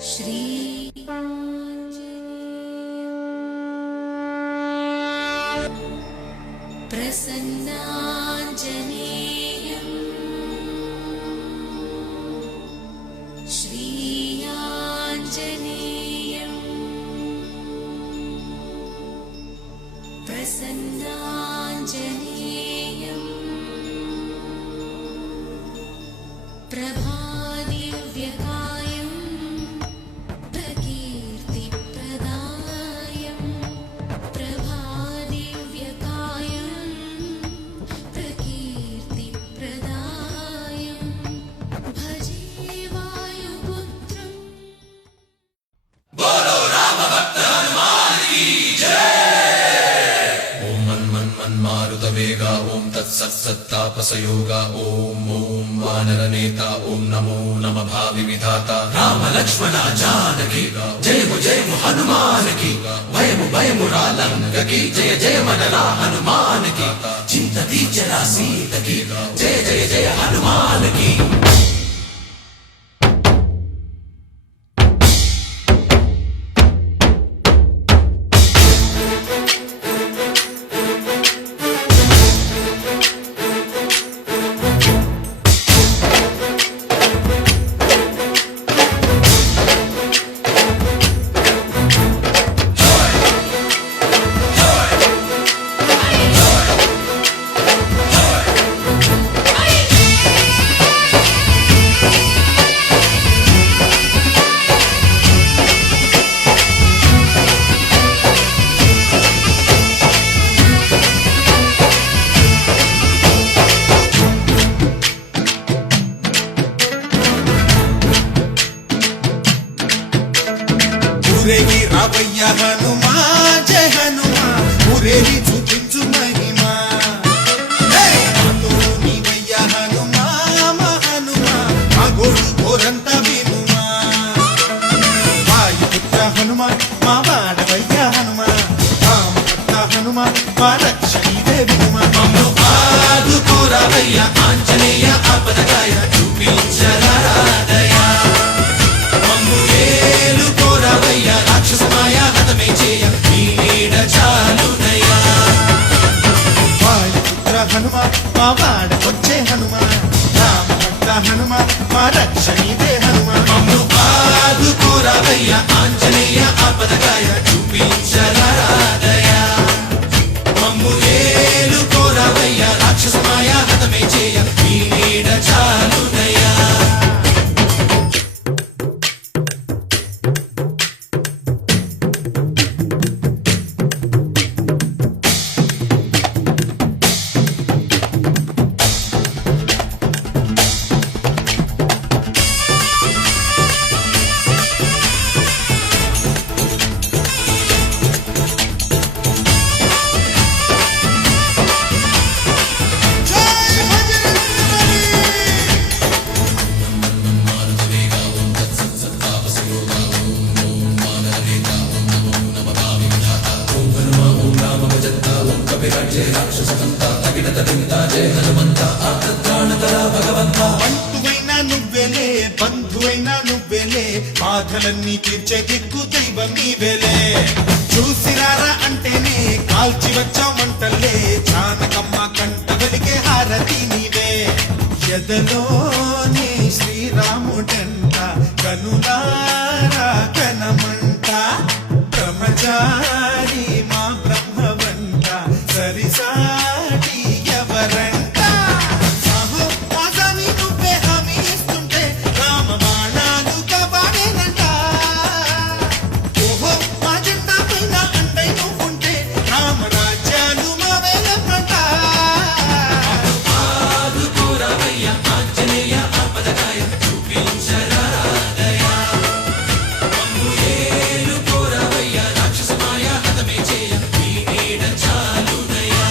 श्री प्रसन्नाञ्जनेयं श्रीयाञ्जनेयं प्रसन्नाञ्जनेयं प्रभादिव्यकायं प्रकीर्तिप्रदायं प्रभादिव्यकायं प्रकीर्तिप्रदायं भजे वायुपुत्रम्। बोलो राम भक्त हनुमान की जय। ओम मन मन मन मारुत वेगा ओम तत्सत् सत्तापसयोगा ओम ओम वानर नेता ओम नमो नम भावि विधाता राम लक्ष्मण जानकी जय मु हनुमान की भयमु भयमु रालंक की जय जय मनरा हनुमान की चिंतती चरा सीत की जय जय जय हनुमान की। ఊరేగి రావయ్య హనుమా జయ హనుమా ఊరేగి చూపించు మహిమా మాతో నీవయ్య హనుమా మా హనుమా మా గోడు గోరంత వినుమా వాయుపుత్ర హనుమా మా వాడవయ్య హనుమా రామభక్త హనుమా మా రక్షణీదే వినుమా మమ్ము ఆదుకోరావయ్య ఆంజనేయ ఆపదకాయ చూపించరాదయ మమ్ము ఏలుకోరావయ్య రాక్షసమాయ హతమే చేయ నీ నీడ చాలునయ్యా వాయుపుత్ర హనుమా మా వాడకొచ్చే హనుమా రామభక్త హనుమా మా రక్షణీదే హనుమా మమ్ము ఆదుకోరావయ్య ఆంజనేయ ఆపదకాయ చూపించరాదయ మమ్ము ఏలుకోరావయ్య రాక్షసమాయ హతమే చేయ నీ నీడ చాలునయ్యా బంటువైనా నువ్వెలే బంధువైనా నువ్వెలే బాధలన్నీ తీర్చే దిక్కు దైవం నీవెలే చూసిరారా అంటేనే కాల్చి వచ్చామంటలే జానకమ్మ కంట వెలిగే హారతి నీవే ఎదలోనే శ్రీరాముడంట కనులారా కనమంట బ్రహ్మచారి మా బ్రహ్మవంట సరిసాటి ఎవరంట సాహో ఆజాని నువ్వే హామీ ఇస్తుంటే రామ బాణాలు కాపాడేనంట ఓహో మా జెండా పైన అండై నువ్వుంటే రామరాజ్యాలు మా వేలంట ఆదుకోరావయ్య ఆంజనేయ ఆపదకాయ చూపించరాదయ మమ్ము ఏలుకోరావయ్య రాక్షసమాయ హతమే చేయ నీ నీడ చాలునయ్యా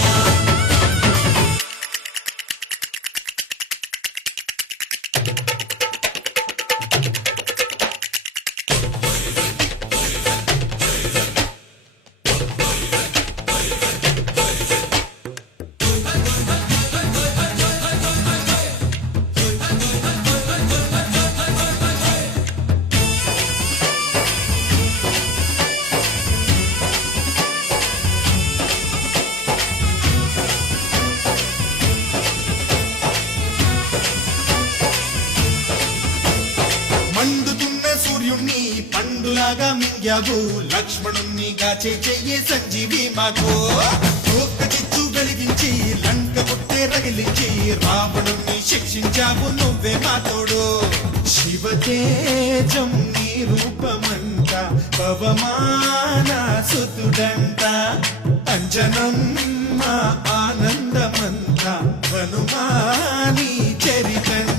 అయ్యావు లక్ష్మణుణ్ణి గాచే చెయ్యే సంజీవి మాకు ఒక్క చిచ్చు వెలిగించి లంక పుట్టే రగిలించి రావణుణ్ణి శిక్షించావు నువ్వే మా తోడు శివతేజం నీ రూపమంట పవమాన సుతుడంట అంజనం మా ఆనందమంత హనుమాని చరితంట